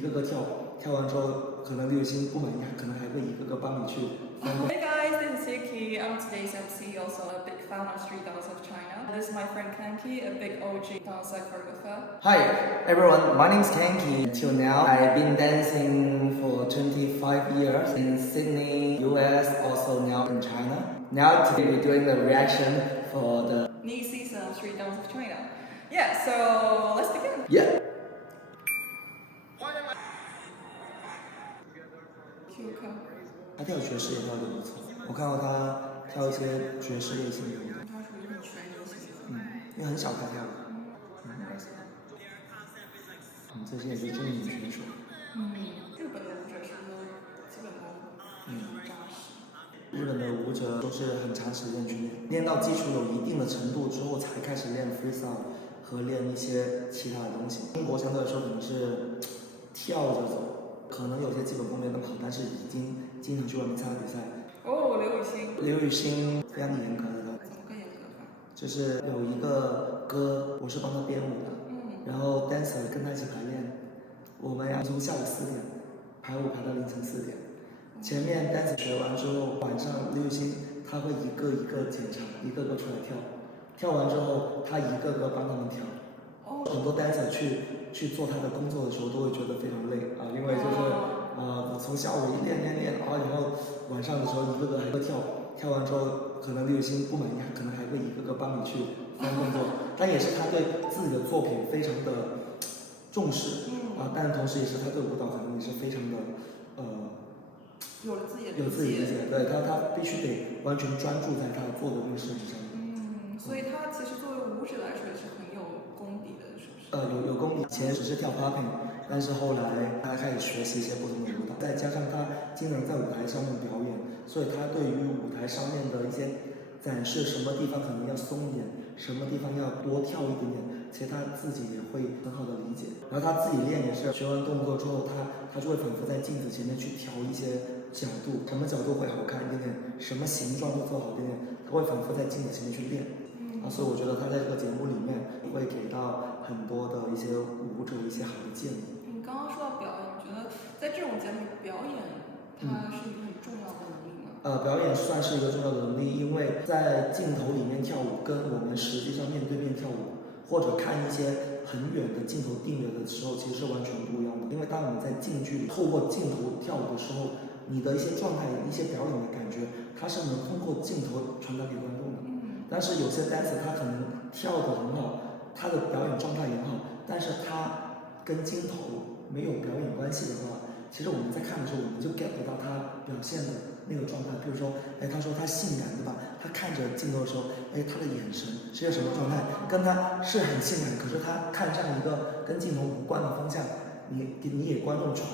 一个个跳，跳完之后可能刘雨欣不满意，可能还会一个个帮你去翻滚。 Hey guys, this is Yuki. I'm today's MC, also a big fan of Street Dance of China. This is my friend Kanki, a big OG dance choreographer. Hi everyone, my name is Kanki. Until now, I've been dancing for 25 years in Sydney, US, also now in China. Now today we're doing the reaction for the new season of Street Dance of China. Yeah, so let's begin. yeah. 他跳爵士也跳得不错，我看过他跳一些爵士类型的舞蹈。他属于很全流型的。因为很少他跳的。最近也是中年选手。日本的舞者是不是基本都扎实？日本的舞者都是很长时间去练，练到基础有一定的程度之后，才开始练 freestyle 和练一些其他的东西。中国相对来说可能是跳着走，可能有些基本功没那么好，但是已经经常去外面参加比赛。哦，刘雨欣。刘雨欣非常严格的。怎么个严格法？就是有一个歌，我是帮他编舞的，然后 dancer 跟他一起排练，我们要从下午4点排舞排到凌晨4点。前面 dancer 学完之后，晚上刘雨欣他会一个一个检查，一个个出来跳，跳完之后他一个个帮他们调。很多 dancer 去做他的工作的时候都会觉得非常累啊，因为就是从下午练然后晚上的时候一个个还会跳，跳完之后可能刘雨欣不满意，可能还会一个个帮你去翻动作，但也是他对自己的作品非常的重视但同时也是他对舞蹈可能也是非常的有了自己的理解，对他必须得完全专注在他做的这个事情上面。所以他其实作为舞者来说也是很有功底的，是不是？有功底，以前只是跳 popping， 但是后来他开始学习一些不同的舞蹈，再加上他经常在舞台上面表演，所以他对于舞台上面的一些展示，什么地方可能要松一点，什么地方要多跳一点点，其实他自己也会很好的理解。然后他自己练也是学完动作之后，他就会反复在镜子前面去调一些角度，什么角度会好看一点点，什么形状会做好一点点，他会反复在镜子前面去练。所以我觉得他在这个节目里面会给到很多的一些舞者一些好的建议。你刚刚说到表演，你觉得在这种节目表演它是一个很重要的能力吗？表演算是一个重要的能力，因为在镜头里面跳舞跟我们实际上面对面跳舞，或者看一些很远的镜头定远的时候，其实是完全不一样的。因为当我们在近距离透过镜头跳舞的时候，你的一些状态、一些表演的感觉，它是能通过镜头传达给观众的。但是有些 dancer 他可能跳得很好，他的表演状态也很好，但是他跟镜头没有表演关系的话，其实我们在看的时候，我们就 get 不到他表现的那个状态。比如说，他说他性感，对吧？他看着镜头的时候，他的眼神是一个什么状态？跟他是很性感，可是他看向一个跟镜头无关的方向，你给观众传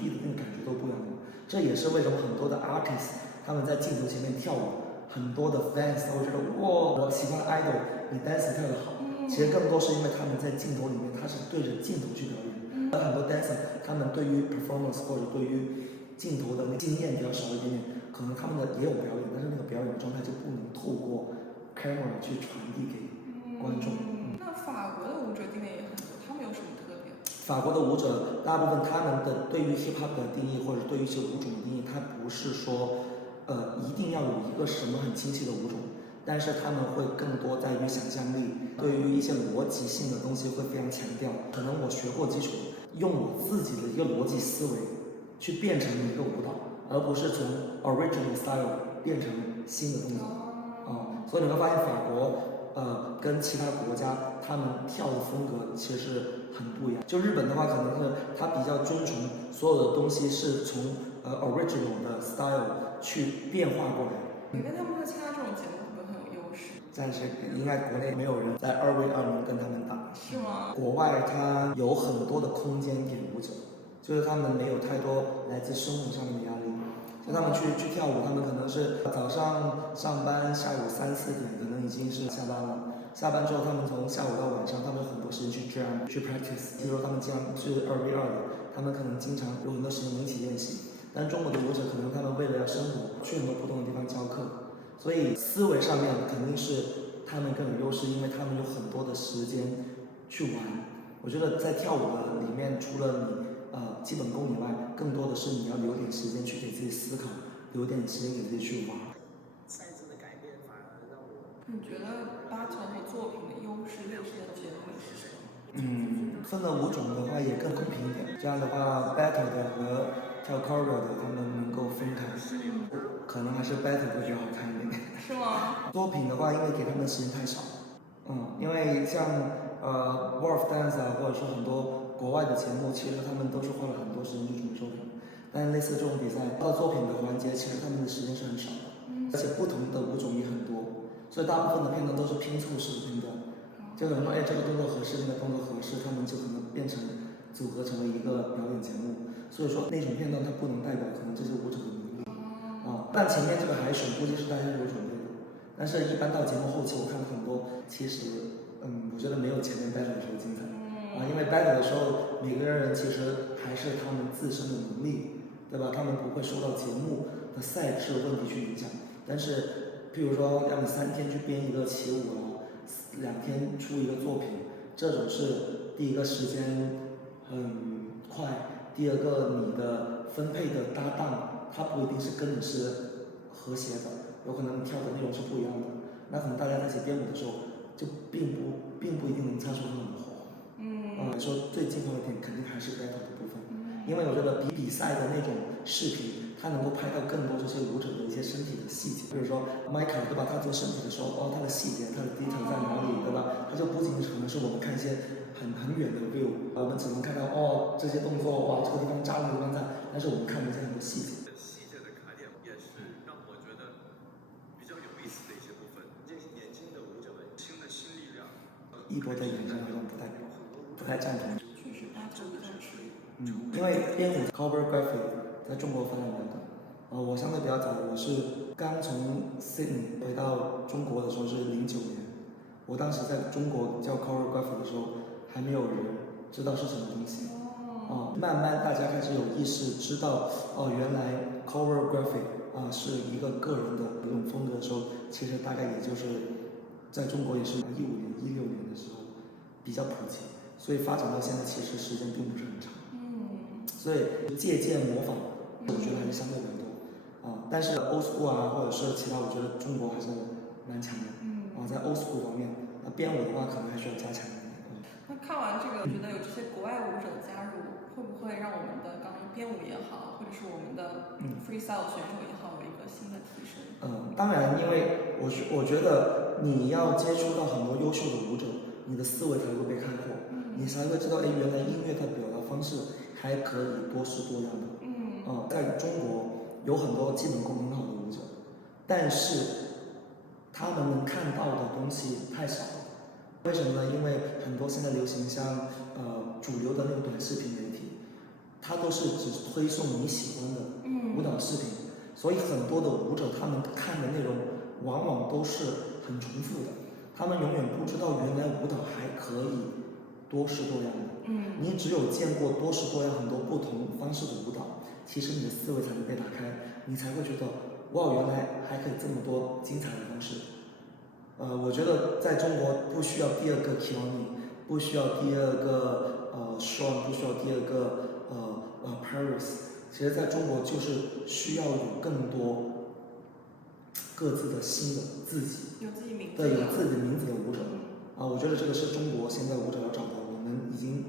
递的那个感觉都不一样。这也是为什么很多的 artist 他们在镜头前面跳舞。很多的 fans 都会觉得哇，我喜欢 idol， 你 dance 跳得好。其实更多是因为他们在镜头里面，他是对着镜头去表演。很多 dancer 他们对于 performance 或者对于镜头的经验比较少一点点，可能他们的也有表演，但是那个表演状态就不能透过 camera 去传递给观众。那法国的舞者定位也很多，他们有什么特点？法国的舞者大部分他们的对于 hip hop 的定义，或者对于一些舞种的定义，它不是说一定要有一个什么很清晰的舞种，但是他们会更多在于想象力，对于一些逻辑性的东西会非常强调。可能我学过基础，用我自己的一个逻辑思维去变成一个舞蹈，而不是从 original style 变成新的动作。所以你会发现法国跟其他国家他们跳的风格其实是很不一样。就日本的话，可能是他比较遵从所有的东西是从original 的 style 去变化过来。你跟他们在参加这种节目会不会很有优势？但是应该国内没有人在2v2能跟他们打。是吗？国外它有很多的空间给舞者，就是他们没有太多来自生活上面的压力。就他们去跳舞，他们可能是早上上班，下午3、4点可能已经是下班了。下班之后，他们从下午到晚上，他们有很多时间去 jam 去 practice。比如说他们经常是2v2的，他们可能经常有很多时间能一起练习。但中国的舞者可能他们为了要生活，去很多不同的地方教课，所以思维上面肯定是他们更有优势，因为他们有很多的时间去玩。我觉得在跳舞的里面，除了基本功以外，更多的是你要留点时间去给自己思考，留点时间给自己去玩。赛制的改变反而让我。你觉得battle和作品的优势劣势的结论是什么？分了5种的话也更公平一点。这样的话 ，battle 的和跳 choreo 的他们能够分开，可能还是 battle 会比较好看一点。是吗？作品的话，因为给他们的时间太少，因为像Wolf Dance 啊，或者说很多国外的节目，其实他们都是花了很多时间去准备作品。但类似这种比赛，到作品的环节，其实他们的时间是很少的，而且不同的舞种也很多，所以大部分的片段都是拼凑式的片段。就可能说，这个动作合适，那个动作合适，他们就可能变成组合成为一个表演节目。所以说那种片段它不能代表可能这些舞者的能力但前面这个海选估计是大家有准备的，但是一般到节目后期，我看了很多，其实我觉得没有前面 battle 的时候精彩因为 battle 的时候每个人其实还是他们自身的能力，对吧？他们不会受到节目的赛制问题去影响。但是譬如说让你3天去编一个起舞2天出一个作品，这种是第一个时间很快，第二个你的分配的搭档他不一定是跟你是和谐的，有可能跳的内容是不一样的，那可能大家在一起编舞的时候就并不一定能擦出很火。说最精华的点肯定还是 battle 的部分，因为我觉得比赛的那种视频，它能够拍到更多这些舞者的一些身体的细节，比如说 Michael 对吧，他做身体的时候，他的细节，他的 detail 在哪里，对吧？他就不仅仅可能是我们看一些很远的 view，我们只能看到这些动作这个地方扎，那个地方扎，但是我们看不见很多细节。细节的卡点也是让我觉得比较有意思的一些部分。这些年轻的舞者们新的新力量，一博在演上好像不太赞同。确实battle比较吃。因为编舞 choreography 在中国发展比较大。我相对比较早，我是刚从 Sydney 回到中国的时候是09年，我当时在中国教 choreography 的时候，还没有人知道是什么东西。慢慢大家开始有意识知道，原来 choreography 是一个个人的一种风格的时候，其实大概也就是在中国也是15年、16年的时候比较普及，所以发展到现在其实时间并不是很长。所以借鉴模仿，我觉得还是相对比较多但是 old school 或者是其他，我觉得中国还是蛮强的。在 old school 方面，编舞的话可能还需要加强一点。那看完这个，觉得有这些国外舞者的加入，会不会让我们的刚刚编舞也好，或者是我们的freestyle 选手也好，有一个新的提升？当然，因为我觉得你要接触到很多优秀的舞者，你的思维才会被开阔，你才会知道，原来音乐的表达方式还可以多式多样的。在中国有很多基本功很好的舞者，但是他们能看到的东西太少了。为什么呢？因为很多现在流行像主流的那种短视频媒体，它都是只推送你喜欢的舞蹈视频，所以很多的舞者他们看的内容往往都是很重复的，他们永远不知道原来舞蹈还可以多式多样的。你只有见过多式多样很多不同方式的舞蹈，其实你的思维才能被打开，你才会觉得哇，原来还可以这么多精彩的方式。我觉得在中国不需要第二个 Keone， 不需要第二个Sean， 不需要第二个Paris。其实在中国就是需要有更多各自的新的自己，有自己名字，对，有自己的名字的舞者。我觉得这个是中国现在舞者要找的。我们已经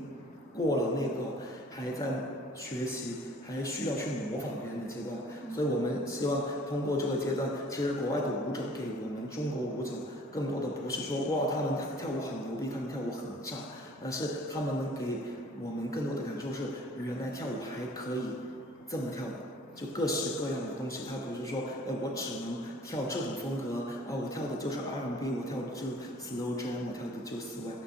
过了那个还在学习，还需要去模仿别人的阶段，所以我们希望通过这个阶段，其实国外的舞者给我们中国舞者更多的不是说哇他们跳舞很牛逼，他们跳舞很炸，而是他们能给我们更多的感受是原来跳舞还可以这么跳的，就各式各样的东西。他不是说我只能跳这种风格我跳的就是 R&B， 我跳的就 slow jam， 我跳的就 swing，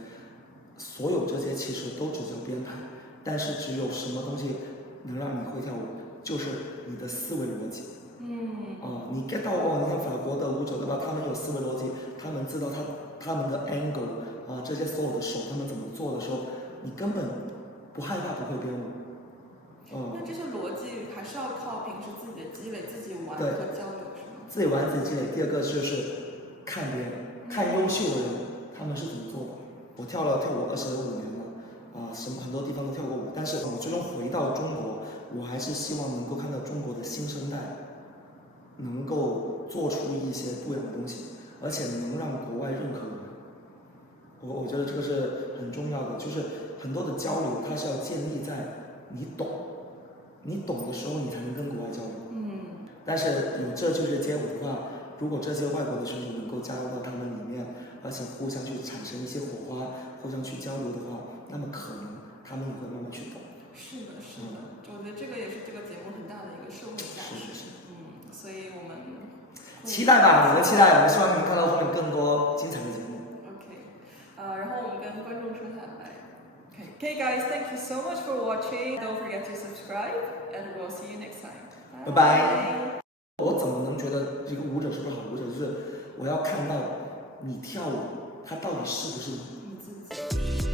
所有这些其实都只叫编排，但是只有什么东西能让你会跳舞，就是你的思维逻辑。你 get 到你看法国的舞者对吧？他们有思维逻辑，他们知道他们的 angle 这些所有的手他们怎么做的时候，你根本不害怕不会编舞。那这些逻辑还是要靠平时自己的积累、自己玩和交流，是吗？自己玩自己积累。第二个就是看别人，看优秀的人他们是怎么做的。我跳舞25年了，什么很多地方都跳过舞，但是我最终回到中国，我还是希望能够看到中国的新生代能够做出一些不一样的东西，而且能让国外认可我们。我觉得这个是很重要的，就是很多的交流，它是要建立在你懂的时候，你才能跟国外交流。但是有这就是街舞的话，如果这些外国的选手能够加入到他们里面，而且互相去产生一些火花，互相去交流的话，那么可能他们也会慢慢去懂。是的，是的，我觉得这个也是这个节目很大的一个社会价值。所以我们期待吧，我们期待，我们希望能看到后面更多精彩的节目。OK，然后我们跟观众说坦白。Okay, guys, thank you so much for watching. Don't forget to subscribe, and we'll see you next time. 拜拜。我怎么能觉得这个舞者是不是好舞者？就是我要看到你跳舞，他到底是不是你自己。